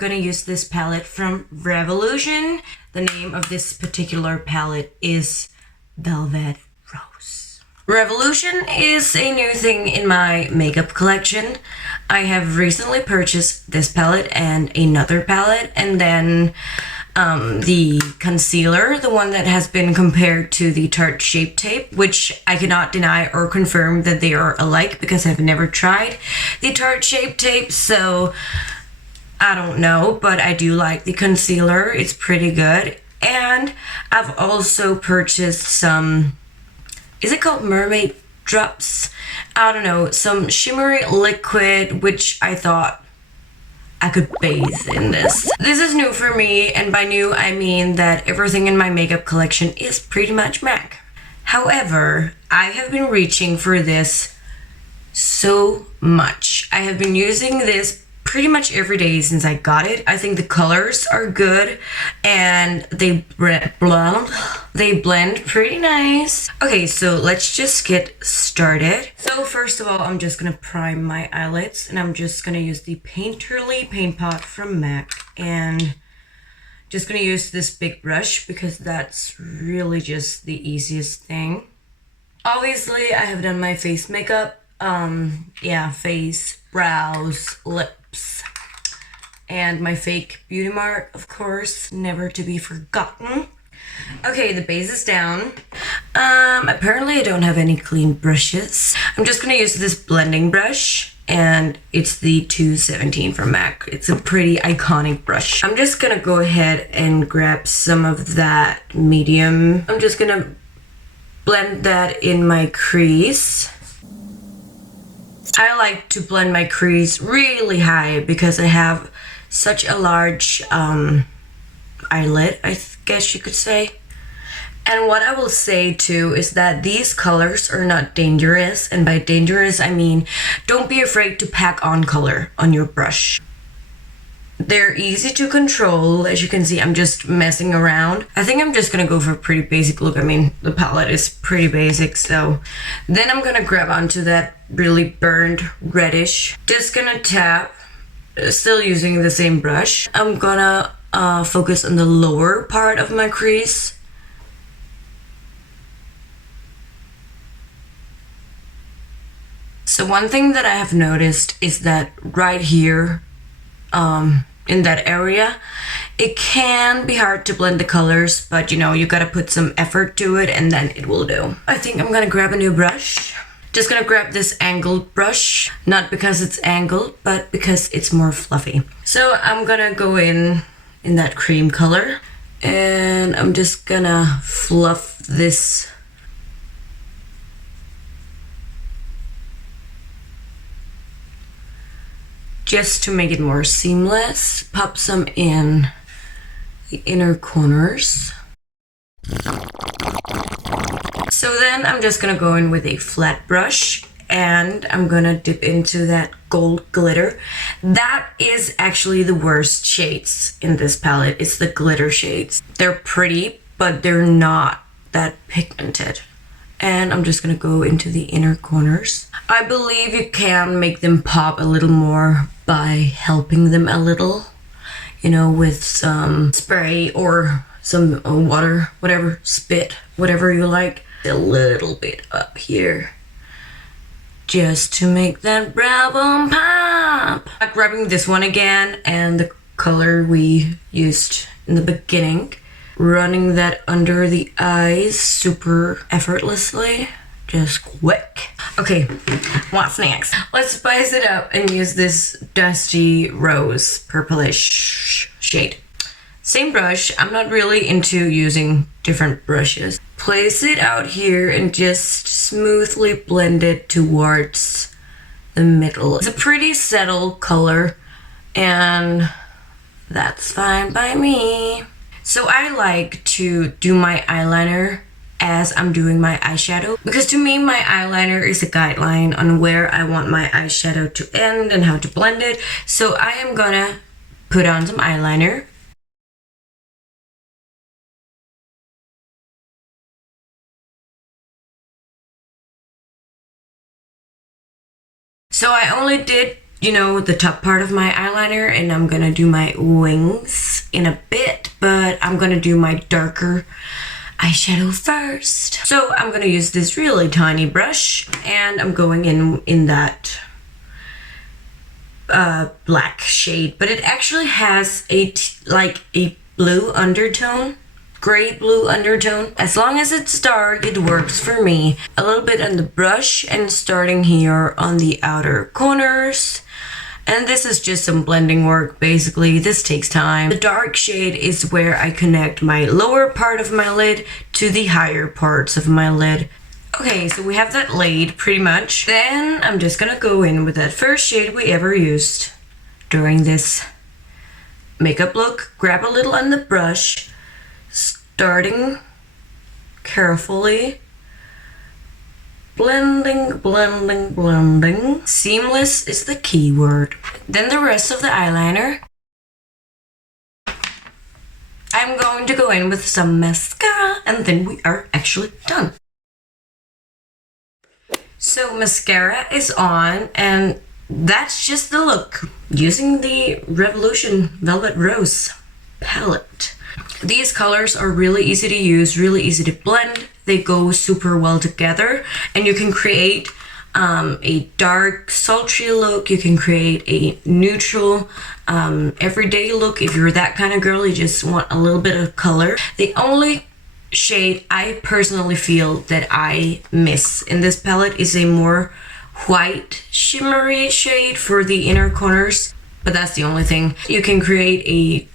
gonna use this palette from Revolution. The name of this particular palette is Velvet Rose. Revolution is a new thing in my makeup collection. I have recently purchased this palette and another palette, and then the concealer, the one that has been compared to the Tarte Shape Tape, which I cannot deny or confirm that they are alike because I've never tried the Tarte Shape Tape, so I don't know, but I do like the concealer. It's pretty good. And I've also purchased some, is it called mermaid drops? I don't know, some shimmery liquid, which I thought I could bathe in this. This is new for me, and by new I mean that everything in my makeup collection is pretty much MAC. However, I have been reaching for this so much. I have been using this pretty much every day since I got it. I think the colors are good and they blend pretty nice. Okay, so let's just get started. So first of all, I'm just gonna prime my eyelids, and I'm just gonna use the Painterly Paint Pot from MAC, and just gonna use this big brush because that's really just the easiest thing. Obviously, I have done my face makeup. Face, brows, lips, and my fake beauty mark, of course, never to be forgotten. Okay, the base is down. Apparently I don't have any clean brushes. I'm just gonna use this blending brush, and it's the 217 from MAC. It's a pretty iconic brush. I'm just gonna go ahead and grab some of that medium. I'm just gonna blend that in my crease. I like to blend my crease really high because I have such a large eyelid, I guess you could say. And what I will say too is that these colors are not dangerous, and by dangerous I mean don't be afraid to pack on color on your brush. They're easy to control. As you can see, I'm just messing around. I think I'm just gonna go for a pretty basic look. I mean, the palette is pretty basic, so then I'm gonna grab onto that really burned reddish. Just gonna tap, still using the same brush. I'm gonna focus on the lower part of my crease. So one thing that I have noticed is that right here, in that area, it can be hard to blend the colors, but you know, you gotta put some effort to it and then it will do. I think I'm gonna grab a new brush. Just gonna grab this angled brush, not because it's angled, but because it's more fluffy. So I'm gonna go in that cream color, and I'm just gonna fluff this just to make it more seamless. Pop some in the inner corners. So then I'm just gonna go in with a flat brush, and I'm gonna dip into that gold glitter. That is actually the worst shades in this palette. It's the glitter shades. They're pretty, but they're not that pigmented. And I'm just gonna go into the inner corners. I believe you can make them pop a little more by helping them a little, you know, with some spray or some water, whatever, spit, whatever you like. A little bit up here, just to make that brow bone pop. I'm grabbing this one again, and the color we used in the beginning, running that under the eyes super effortlessly, just quick. Okay, what's next? Let's spice it up and use this dusty rose purplish shade. Same brush. I'm not really into using different brushes. Place it out here and just smoothly blend it towards the middle. It's a pretty settled color, and that's fine by me. So I like to do my eyeliner as I'm doing my eyeshadow, because to me my eyeliner is a guideline on where I want my eyeshadow to end and how to blend it. So I am gonna put on some eyeliner. So I only did you know, the top part of my eyeliner, and I'm gonna do my wings in a bit, but I'm gonna do my darker eyeshadow first. So I'm gonna use this really tiny brush, and I'm going in that black shade, but it actually has like a blue undertone, gray blue undertone. As long as it's dark, it works for me. A little bit on the brush and starting here on the outer corners. And this is just some blending work, basically. This takes time. The dark shade is where I connect my lower part of my lid to the higher parts of my lid. Okay, so we have that laid pretty much. Then I'm just gonna go in with that first shade we ever used during this makeup look. Grab a little on the brush, starting carefully. Blending, blending, blending. Seamless is the key word. Then the rest of the eyeliner. I'm going to go in with some mascara, and then we are actually done. So mascara is on, and that's just the look using the Revolution Velvet Rose palette. These colors are really easy to use, really easy to blend. They go super well together, and you can create a dark, sultry look. You can create a neutral, everyday look. If you're that kind of girl, you just want a little bit of color. The only shade I personally feel that I miss in this palette is a more white, shimmery shade for the inner corners, but that's the only thing. You can create a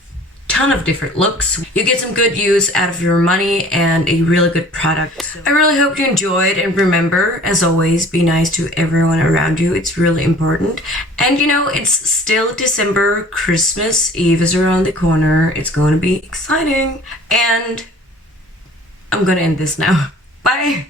ton of different looks. You get some good use out of your money and a really good product. So I really hope you enjoyed, and remember, as always, be nice to everyone around you. It's really important. And you know, it's still December. Christmas Eve is around the corner. It's going to be exciting. And I'm gonna end this now. Bye!